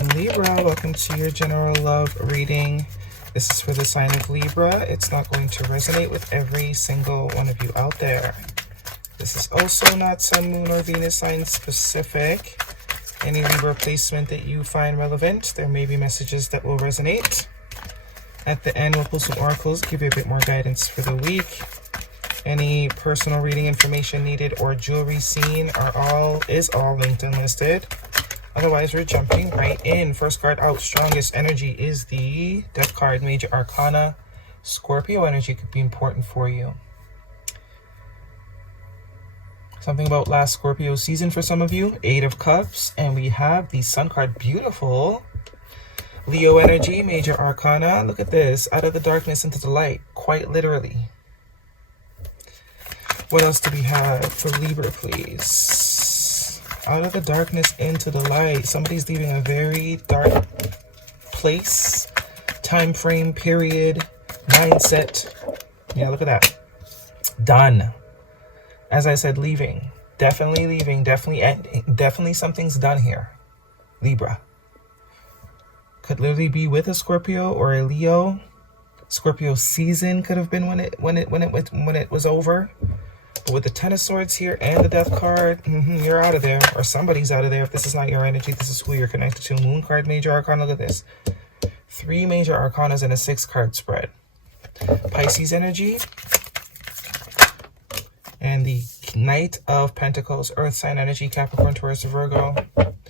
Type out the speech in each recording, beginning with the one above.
Libra, welcome to your general love reading. This is for the sign of Libra. It's not going to resonate with every single one of you out there. This is also not Sun, Moon, or Venus sign specific. Any Libra placement that you find relevant, there may be messages that will resonate. At the end, we'll pull some oracles, give you a bit more guidance for the week. Any personal reading information needed or jewelry seen is all linked and listed. Otherwise, we're jumping right in. First card out, strongest energy is the Death card, Major Arcana. Scorpio energy could be important for you. Something about last Scorpio season for some of you. 8 of Cups. And we have the Sun card, beautiful. Leo energy, Major Arcana. Look at this. Out of the darkness into the light. Quite literally. What else do we have for Libra, please? Out of the darkness into the light. Somebody's leaving a very dark place, time frame, period, mindset. Yeah, look at that. Done. As I said, leaving. Definitely leaving. Definitely ending. Definitely something's done here. Libra. Could literally be with a Scorpio or a Leo. Scorpio season could have been when it was over. But with the Ten of Swords here and the Death card, you're out of there. Or somebody's out of there. If this is not your energy, this is who you're connected to. Moon card, Major Arcana. Look at this. 3 Major Arcanas and a 6-card spread. Pisces energy. And the Knight of Pentacles, Earth sign energy, Capricorn, Taurus, Virgo. But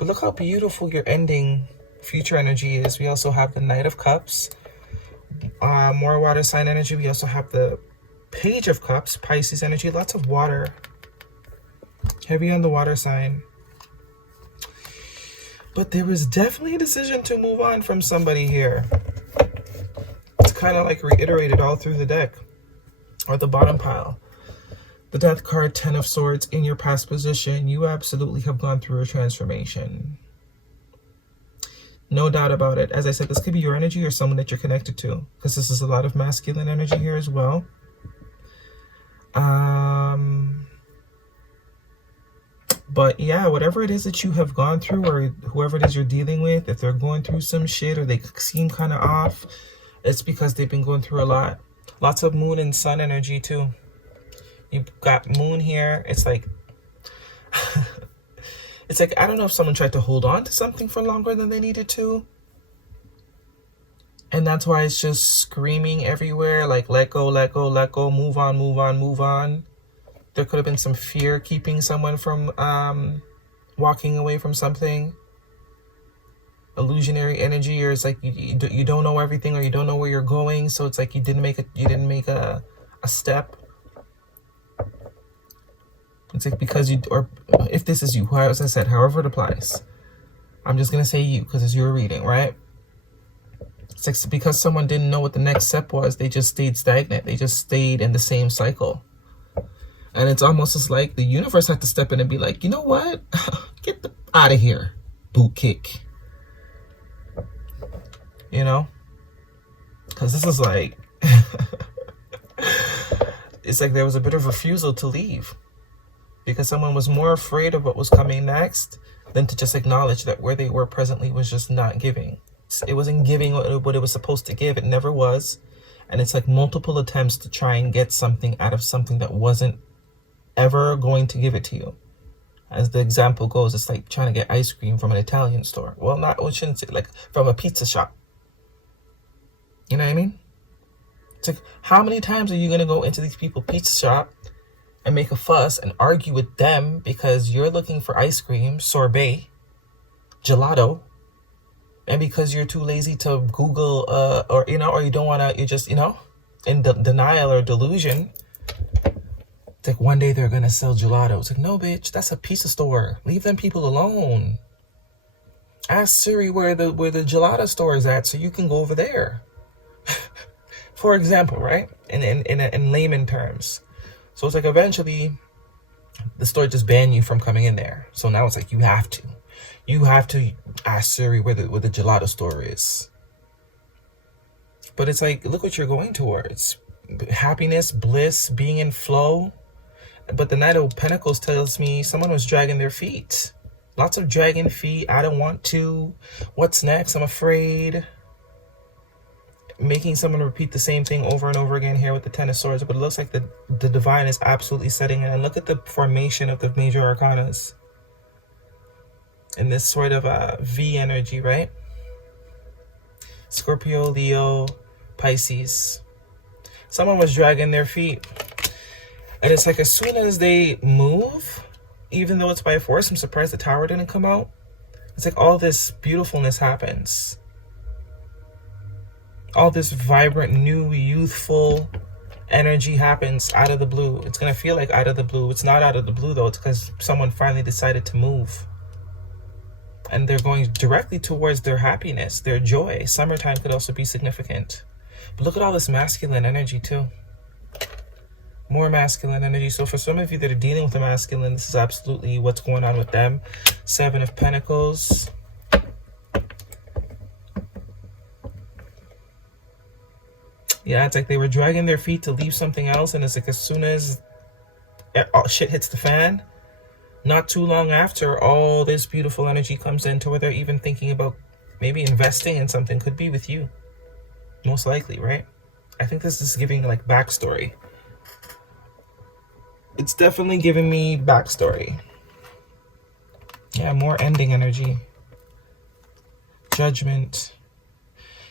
look how beautiful your ending future energy is. We also have the Knight of Cups. More water sign energy. We also have the Page of Cups, Pisces energy, lots of water. Heavy on the water sign. But there was definitely a decision to move on from somebody here. It's kind of like reiterated all through the deck. Or the bottom pile. The Death card, 10 of Swords, in your past position. You absolutely have gone through a transformation. No doubt about it. As I said, this could be your energy or someone that you're connected to. Because this is a lot of masculine energy here as well. But yeah, whatever it is that you have gone through, or whoever it is you're dealing with, if they're going through some shit or they seem kind of off, it's because they've been going through a lot. Lots of Moon and Sun energy too. You've got Moon here. It's like it's like, I don't know if someone tried to hold on to something for longer than they needed to. And that's why it's just screaming everywhere, like let go, let go, let go, move on, move on, move on. There could have been some fear keeping someone from walking away from something. Illusionary energy, or it's like you don't know everything, or you don't know where you're going, so it's like you didn't make a step. It's like because you, or if this is you, as I said, however it applies. I'm just gonna say you because it's your reading, right? It's like because someone didn't know what the next step was, they just stayed stagnant. They just stayed in the same cycle. And it's almost as like the universe had to step in and be like, you know what? Get out of here, boot kick. You know? Because this is like, it's like there was a bit of refusal to leave. Because someone was more afraid of what was coming next than to just acknowledge that where they were presently was just not giving. It wasn't giving what it was supposed to give. It never was. And it's like multiple attempts to try and get something out of something that wasn't ever going to give it to you. As the example goes, it's like trying to get ice cream from an Italian store. Well, I shouldn't say, like from a pizza shop. You know what I mean? It's like, how many times are you going to go into these people's pizza shop and make a fuss and argue with them because you're looking for ice cream, sorbet, gelato, and because you're too lazy to Google, or you don't want to, you're just, in denial or delusion. It's like one day they're going to sell gelato. It's like, no, bitch, that's a pizza store. Leave them people alone. Ask Siri where the gelato store is at so you can go over there. For example, right? In layman terms. So it's like eventually the store just banned you from coming in there. So now it's like you have to ask Siri where the gelato store is. But it's like, look what you're going towards. Happiness, bliss, being in flow. But the Knight of Pentacles tells me someone was dragging their feet. Lots of dragging feet. I don't want to. What's next? I'm afraid. Making someone repeat the same thing over and over again here with the Ten of Swords. But it looks like the divine is absolutely setting in. And look at the formation of the major arcanas. In this sort of V energy, right? Scorpio, Leo, Pisces. Someone was dragging their feet. And it's like as soon as they move, even though it's by force, I'm surprised the Tower didn't come out. It's like all this beautifulness happens. All this vibrant, new, youthful energy happens out of the blue. It's going to feel like out of the blue. It's not out of the blue, though. It's because someone finally decided to move. And they're going directly towards their happiness, their joy. Summertime could also be significant. But look at all this masculine energy, too. More masculine energy. So for some of you that are dealing with the masculine, this is absolutely what's going on with them. Seven of Pentacles. Yeah, it's like they were dragging their feet to leave something else, and it's like as soon as shit hits the fan, not too long after, all this beautiful energy comes in to where they're even thinking about maybe investing in something. Could be with you. Most likely, right? I think this is giving like backstory. It's definitely giving me backstory. Yeah, more ending energy. Judgment.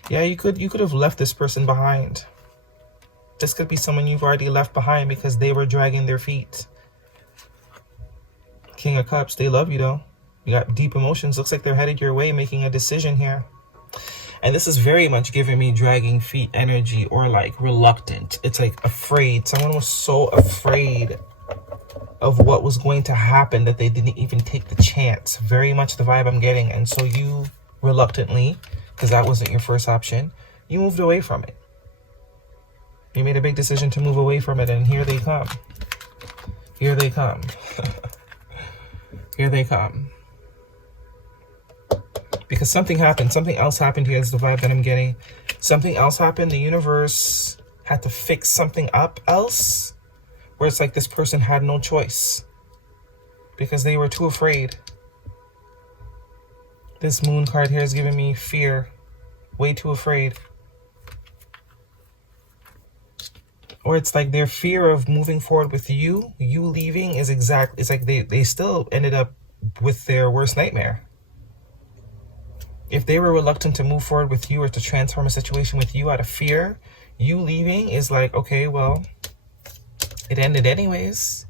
Yeah, you could have left this person behind. This could be someone you've already left behind because they were dragging their feet. King of Cups, they love you though. You got deep emotions. Looks like they're headed your way, making a decision here. And this is very much giving me dragging feet energy, or like reluctant. It's like afraid. Someone was so afraid of what was going to happen that they didn't even take the chance. Very much the vibe I'm getting. And so you reluctantly, because that wasn't your first option, you moved away from it. You made a big decision to move away from it, and here they come. Here they come. Here they come. Because something happened. Something else happened here is the vibe that I'm getting. Something else happened. The universe had to fix something up else. Where it's like this person had no choice. Because they were too afraid. This moon card here is giving me fear. Way too afraid. Or it's like their fear of moving forward with you leaving is exact. It's like they still ended up with their worst nightmare. If they were reluctant to move forward with you or to transform a situation with you out of fear, you leaving is like, okay, well, it ended anyways.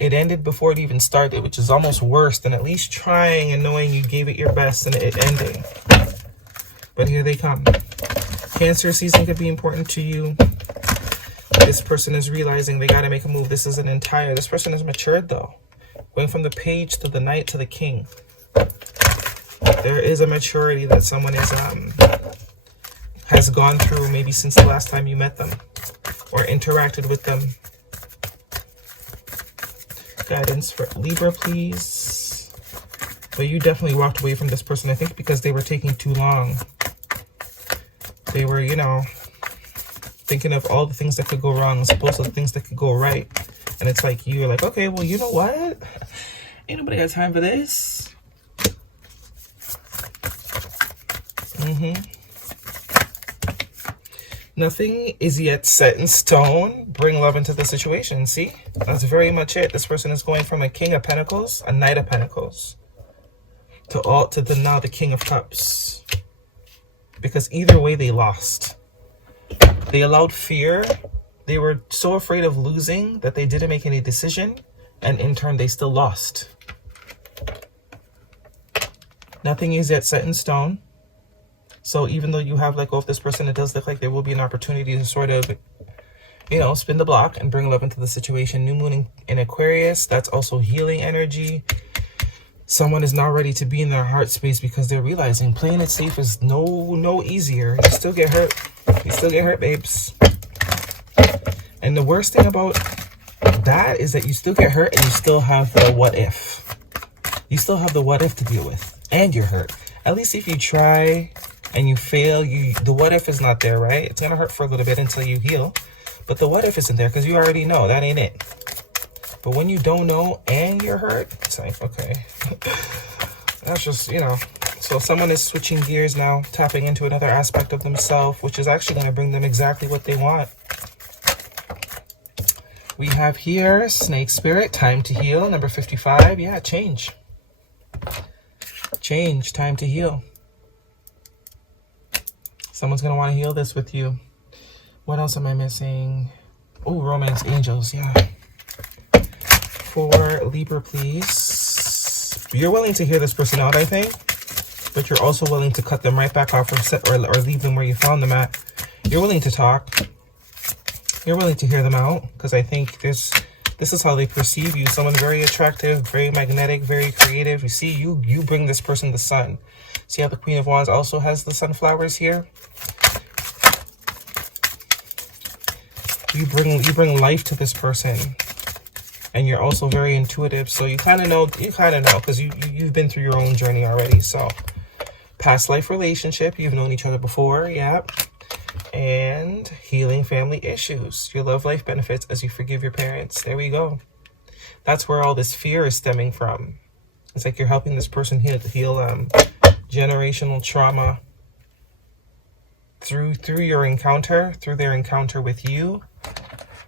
It ended before it even started, which is almost worse than at least trying and knowing you gave it your best and it ending. But here they come. Cancer season could be important to you. This person is realizing they got to make a move. This person is matured though. Going from the Page to the Knight to the King. There is a maturity that someone is has gone through maybe since the last time you met them or interacted with them. Guidance for Libra, please. But you definitely walked away from this person, I think, because they were taking too long. They were, you know, thinking of all the things that could go wrong as opposed to the things that could go right. And it's like, you're like, okay, well, you know what? Ain't nobody got time for this. Nothing is yet set in stone. Bring love into the situation. See? That's very much it. This person is going from a King of Pentacles, a Knight of Pentacles, to now the King of Cups. Because either way they lost. They allowed fear. They were so afraid of losing that they didn't make any decision. And in turn, they still lost. Nothing is yet set in stone. So even though you have let go of this person, it does look like there will be an opportunity to sort of, you know, spin the block and bring love into the situation. New moon in Aquarius, that's also healing energy. Someone is now ready to be in their heart space because they're realizing playing it safe is no easier. You still get hurt. You still get hurt, babes. And the worst thing about that is that you still get hurt and you still have the what if. You still have the what if to deal with. And you're hurt. At least if you try and you fail, the what if is not there, right? It's gonna hurt for a little bit until you heal. But the what if isn't there because you already know that ain't it. But when you don't know and you're hurt, it's like, okay, that's just, you know. So someone is switching gears now, tapping into another aspect of themselves, which is actually going to bring them exactly what they want. We have here, Snake Spirit, time to heal, number 55. Yeah, change. Change, time to heal. Someone's going to want to heal this with you. What else am I missing? Oh, Romance Angels, yeah. For Libra, please. You're willing to hear this person out, I think. But you're also willing to cut them right back off or leave them where you found them at. You're willing to talk. You're willing to hear them out. Because I think this is how they perceive you. Someone very attractive, very magnetic, very creative. You see, you bring this person the sun. See how the Queen of Wands also has the sunflowers here? You bring life to this person. And you're also very intuitive. So you kind of know, because you've been through your own journey already. So past life relationship, you've known each other before, yeah. And healing family issues. Your love life benefits as you forgive your parents. There we go. That's where all this fear is stemming from. It's like you're helping this person heal generational trauma through your encounter, through their encounter with you.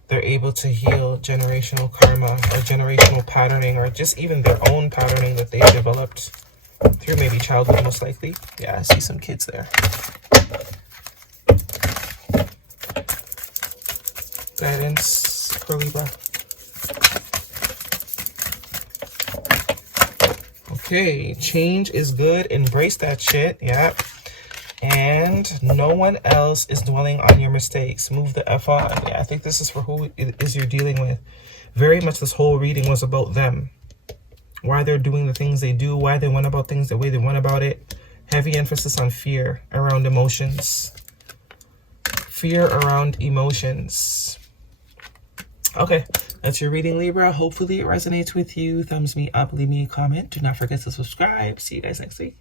They're able to heal generational karma or generational patterning, or just even their own patterning that they've developed through maybe childhood, most likely. Yeah, I see some kids there. Guidance for Libra. Okay, change is good. Embrace that shit. Yeah. And no one else is dwelling on your mistakes. Move the F on. Yeah, I think this is for who it is you're dealing with. Very much this whole reading was about them. Why they're doing the things they do. Why they went about things the way they went about it. Heavy emphasis on fear around emotions. Fear around emotions. Okay, that's your reading, Libra. Hopefully it resonates with you. Thumbs me up. Leave me a comment. Do not forget to subscribe. See you guys next week.